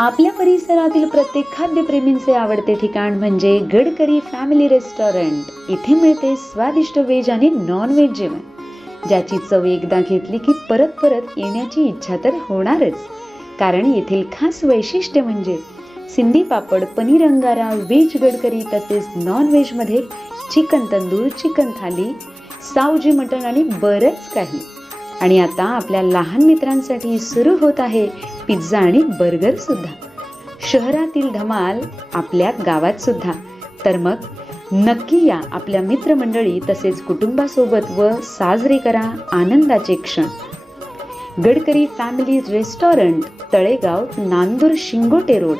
आपल्या परिसरातील प्रत्येक खाद्यप्रेमींचे आवडते ठिकाण म्हणजे गडकरी फॅमिली रेस्टॉरंट। इथे मिळते स्वादिष्ट व्हेज आणि नॉन व्हेज जेवण, ज्याची चव एकदा घेतली की परत परत येण्याची इच्छा तर होणारच। कारण येथील खास वैशिष्ट्य म्हणजे सिंधी पापड, पनीर अंगारा, व्हेज गडकरी तसेच नॉन व्हेज मध्ये चिकन तंदूर, चिकन थाली, सावजी मटण आणि बरंच काही। आणि आता आपल्या लहान मित्रांसाठी सुरू होत आहे पिझ्झा आणि बर्गर सुद्धा। शहरातील धमाल आपल्या गावात सुद्धा। तर मग नक्की या आपल्या मित्रमंडळी तसेच कुटुंबासोबत व साजरे करा आनंदाचे क्षण। Gadkari family restaurant, Talegaon, Nandur, Shingote road.